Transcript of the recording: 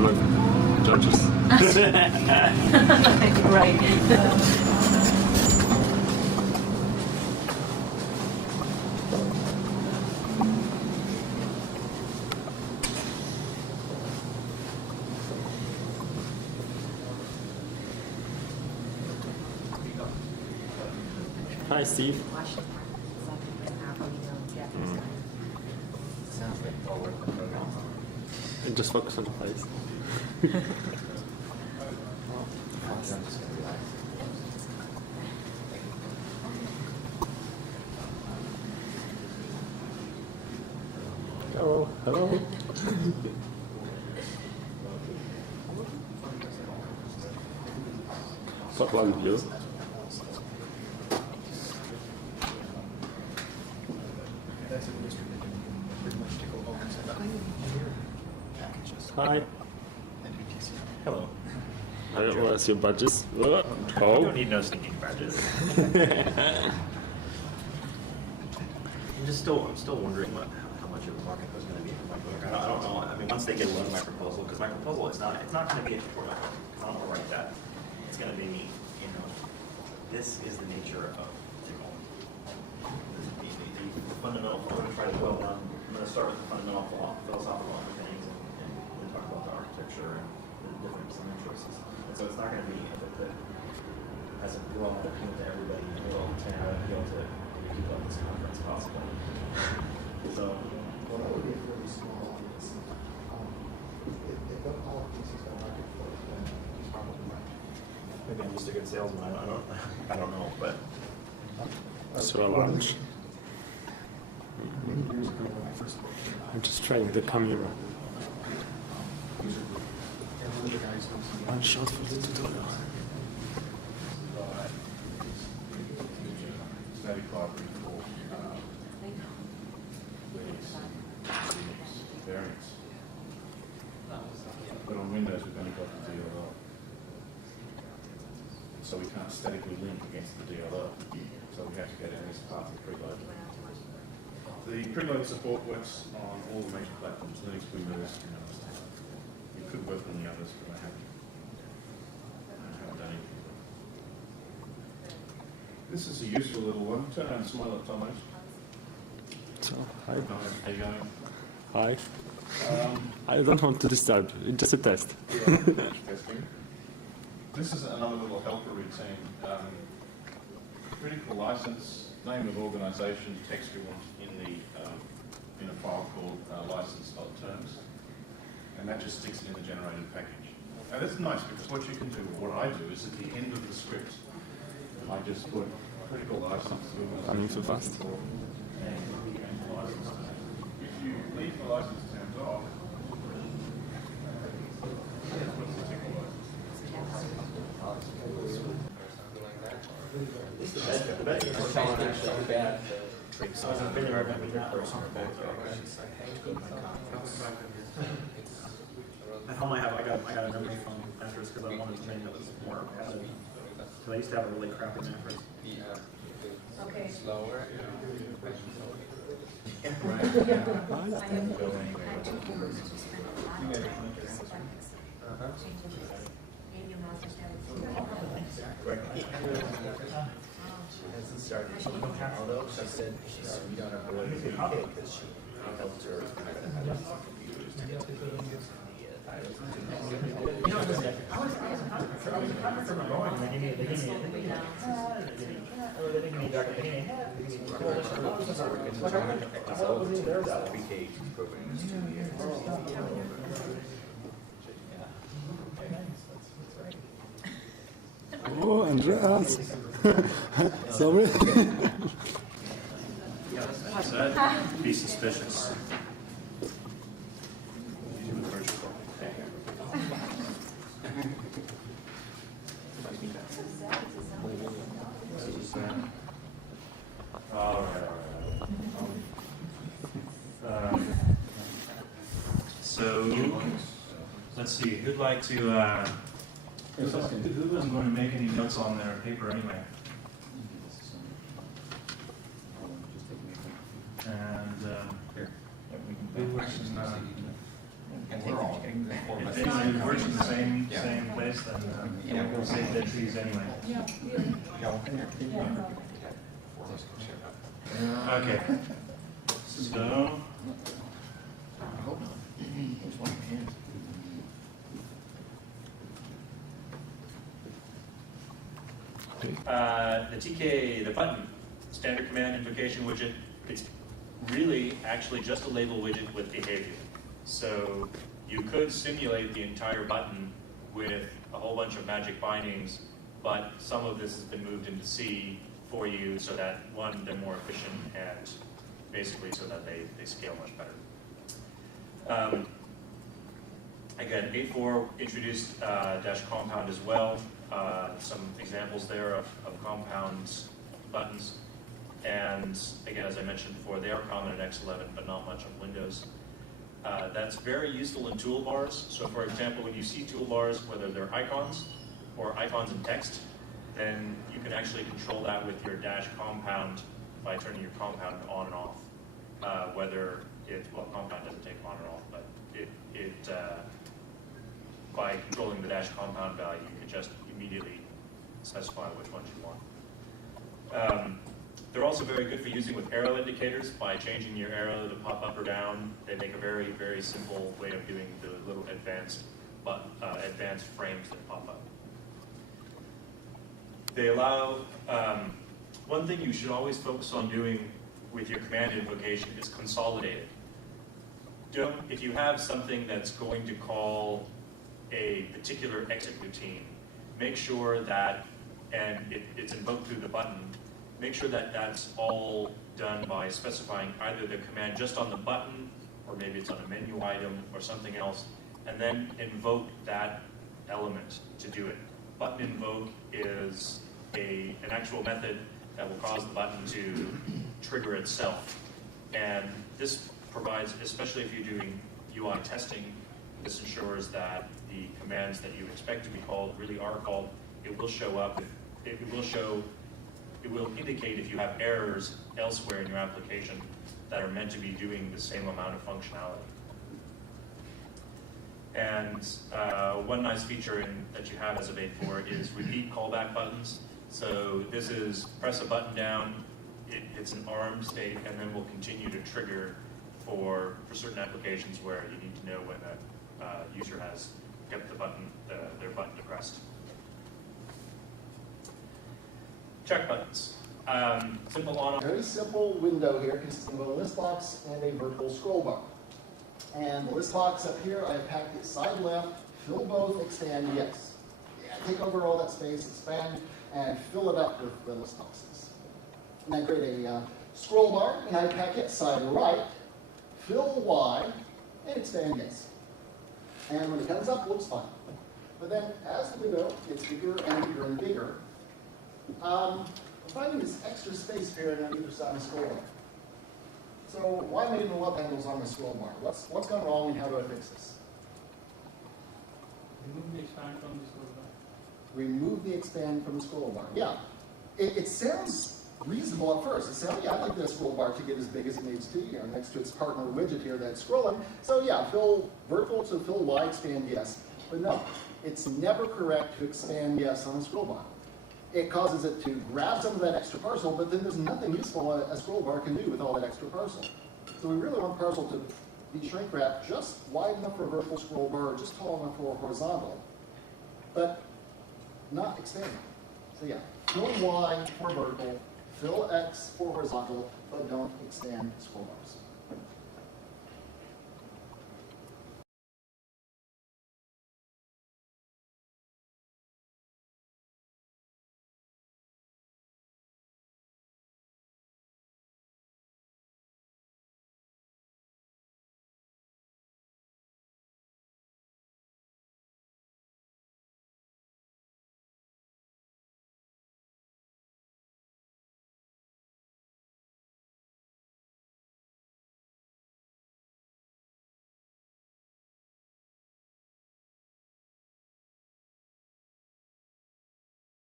look, judges. Right. Hi, Steve. And just focus on the face. Hello, hello. What one you? Hi. Hello. I don't want to see your badges. You Oh. don't need no sneaking badges. I'm still wondering how much of a market was going to be for my book. I don't know. I mean, once they get a look at my proposal, because my proposal is not going to be a tutorial. I don't want to write that. It's going to be, this is the nature of Tickle. The fundamental. I'm going to try to go down. I'm going to start with the fundamental philosophical underpinnings and then talk about the architecture and the different design choices. And so it's not going to be a book that has a broad appeal to everybody and will appeal to people at this conference possible. So, Well, that would be a fairly small audience. If the politics is the marketplace, then it's probably right. maybe I'm just a good salesman. I don't know, but So large. Many years ago when I first worked in I'm just trying the camera. and one of the guys knows me. One shot for the tutorial. Static library for these variants. But on Windows we've only got the DLL. So we can't statically link against the DLL. So we have to get in as part of the preload. The preload support works on all the major platforms, Linux, Windows, and others. It could work on the others, but I haven't done anything. This is a useful little one. Turn around and smile at Thomas. So, hi. How you going? Hi. I don't want to disturb. It's just a test. Testing. This is another little helper routine. Critical license, name of organisation, text you want in a file called license.terms, and that just sticks it in the generated package. Now that's nice because what you can do, what I do, is at the end of the script, I just put critical license. Running too fast. If you leave the license terms off, the bad news is actually bad. So I've been in a I got a memory foam mattress because I wanted something that was more padded. Because I used to have a really crappy mattress. Okay. Slower. Hasn't started although she said she's sweet on her boy because she helped her computers to get to the pre-K program is 2 years. Oh, Andreas. Sorry. Be suspicious. So, let's see, who'd like to, who wasn't going to make any notes on their paper anyway? And, who was, works in the same place, then we'll save dead trees anyway. Okay. So, the TK, the button, standard command invocation widget, it's really actually just a label widget with behavior. So you could simulate the entire button with a whole bunch of magic bindings, but some of this has been moved into C for you so that, one, they're more efficient, and basically so that they scale much better. Again, 8.4 introduced dash compound as well. Some examples there of compounds buttons. And again, as I mentioned before, they are common in X11, but not much on Windows. That's very useful in toolbars. So for example, when you see toolbars, whether they're icons or icons in text, then you can actually control that with your dash compound by turning your compound on and off. Whether it, well, compound doesn't take on and off, but by controlling the dash compound value, you can just immediately specify which ones you want. They're also very good for using with arrow indicators. By changing your arrow to pop up or down, they make a very, very simple way of doing the little advanced frames that pop up. They allow, one thing you should always focus on doing with your command invocation is consolidate it. If you have something that's going to call a particular exit routine, make sure that, and it's invoked through the button, make sure that that's all done by specifying either the command just on the button, or maybe it's on a menu item or something else, and then invoke that element to do it. Button invoke is an actual method that will cause the button to trigger itself. And this provides, especially if you're doing UI testing, this ensures that the commands that you expect to be called really are called. It will show up, it will indicate if you have errors elsewhere in your application that are meant to be doing the same amount of functionality. And one nice feature that you have as of 8.4 is repeat callback buttons. So this is press a button down, it's an armed state, and then will continue to trigger for certain applications where you need to know when a user has kept their button depressed. Check buttons. Simple on-off. Very simple window here consisting of a list box and a vertical scroll bar. And the list box up here, I have packed it side left, fill both, expand, yes. Yeah, take over all that space, expand, and fill it up with the list boxes. And I create a scroll bar, and I pack it side right, fill Y, and expand, yes. And when it comes up, it looks fine. But then as the window gets bigger and bigger and bigger, I'm finding this extra space here on either side of the scroll bar. So why am I leaving the love handles on the scroll bar? What's gone wrong and how do I fix this? Remove the expand from the scroll bar. Remove the expand from the scroll bar. Yeah, it sounds reasonable at first. It sounds, yeah, I'd like the scroll bar to get as big as it needs to, you know, next to its partner widget here that's scrolling. So yeah, fill vertical to fill Y, expand yes. But no, it's never correct to expand yes on the scroll bar. It causes it to grab some of that extra parcel, but then there's nothing useful a scroll bar can do with all that extra parcel. So we really want parcel to be shrink wrapped just wide enough for a vertical scroll bar, or just tall enough for a horizontal, but not expanding. So yeah, fill Y for vertical, fill X for horizontal, but don't expand scroll bars.